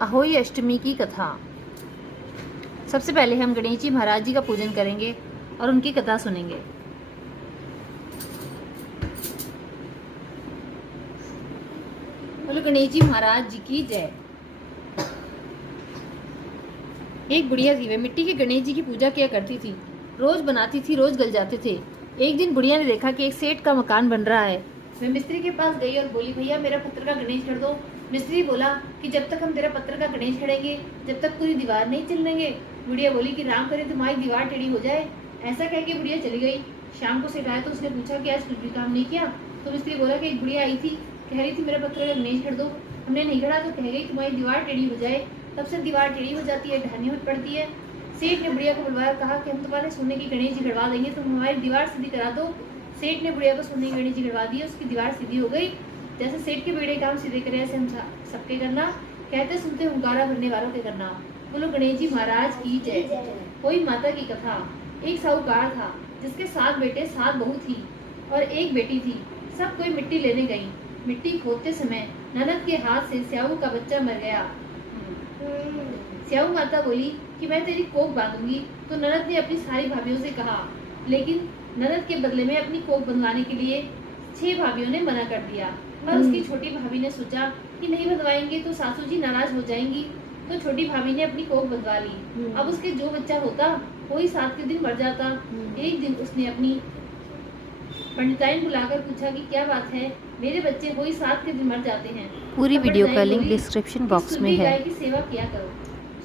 अहोई अष्टमी की कथा। सबसे पहले हम गणेश जी महाराज जी का पूजन करेंगे और उनकी कथा सुनेंगे। बोलो गणेश जी महाराज जी की जय। एक बुढ़िया थी, वह मिट्टी के गणेश जी की पूजा किया करती थी। रोज बनाती थी, रोज गल जाते थे। एक दिन बुढ़िया ने देखा कि एक सेठ का मकान बन रहा है। वह मिस्त्री के पास गई और बोली, भैया मेरा पत्थर का गणेश गढ़ दो। मिस्त्री बोला कि जब तक हम तेरा पत्थर का गणेश गढ़ेंगे जब तक पूरी दीवार नहीं चलेंगे। बुढ़िया बोली कि राम करे तुम्हारी दीवार टेढ़ी हो जाए। ऐसा कह के बुढ़िया चली गई। शाम को सेठ आया तो उसने पूछा कि आज कुछ भी काम नहीं किया। तो मिस्त्री बोला कि एक बुढ़िया आई थी, कह रही थी मेरा पत्थर का गणेश गढ़ दो। हमने नहीं गढ़ा तो कह गई तुम्हारी दीवार टेढ़ी हो जाए। तब से दीवार टेढ़ी हो जाती है, ढहनी हो पड़ती है। सेठ ने बुढ़िया को बुलवाया, कहा कि हम तुम्हारे सोने की गणेश जी गढ़वा देंगे, तुम हमारी दीवार सीधी करा दो। सेठ ने बुढ़िया को सोने की गणेश जी गढ़वा दी, उसकी दीवार सीधी हो गई। जैसे सेठ के बेड़े काम सीधे करे ऐसे हम सबके करना। कहते सुनते हुंकारा भरने वालों के करना। बोलो गणेश जी महाराज की जय। कोई माता की कथा। एक साहूकार था जिसके 7 बेटे 7 बहू थी और एक बेटी थी। सब कोई मिट्टी लेने गई। मिट्टी खोदते समय ननद के हाथ से स्याऊ का बच्चा मर गया। स्याऊ माता बोली कि मैं तेरी कोख बांधूंगी। तो ननद ने अपनी सारी भाभियों से कहा, लेकिन ननद के बदले में अपनी कोख बंधवाने के लिए 6 भाभियों ने मना कर दिया। पर उसकी छोटी भाभी ने सोचा कि नहीं बंधवाएंगे तो सासू जी नाराज हो जाएंगी। तो छोटी भाभी ने अपनी कोख बंधवा ली। अब उसके जो बच्चा होता वही 7 के दिन मर जाता। एक दिन उसने अपनी पंडिताइन बुलाकर पूछा कि क्या बात है, मेरे बच्चे वही 7 के दिन मर जाते हैं। पूरी वीडियो का लिंक डिस्क्रिप्शन बॉक्स में है। गाय की सेवा किया करो।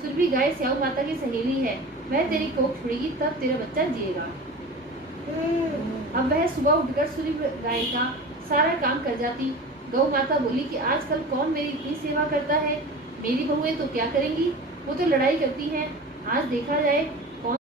सुरभि गाय स्याऊ माता की सहेली है, वह तेरी कोख छोड़ेगी तब तेरा बच्चा जिएगा। अब वह सुबह उठकर सुरभि गाय का सारा काम कर जाती। गौ माता बोली कि आजकल कौन मेरी इतनी सेवा करता है, मेरी बहुएं तो क्या करेंगी, वो तो लड़ाई करती हैं। आज देखा जाए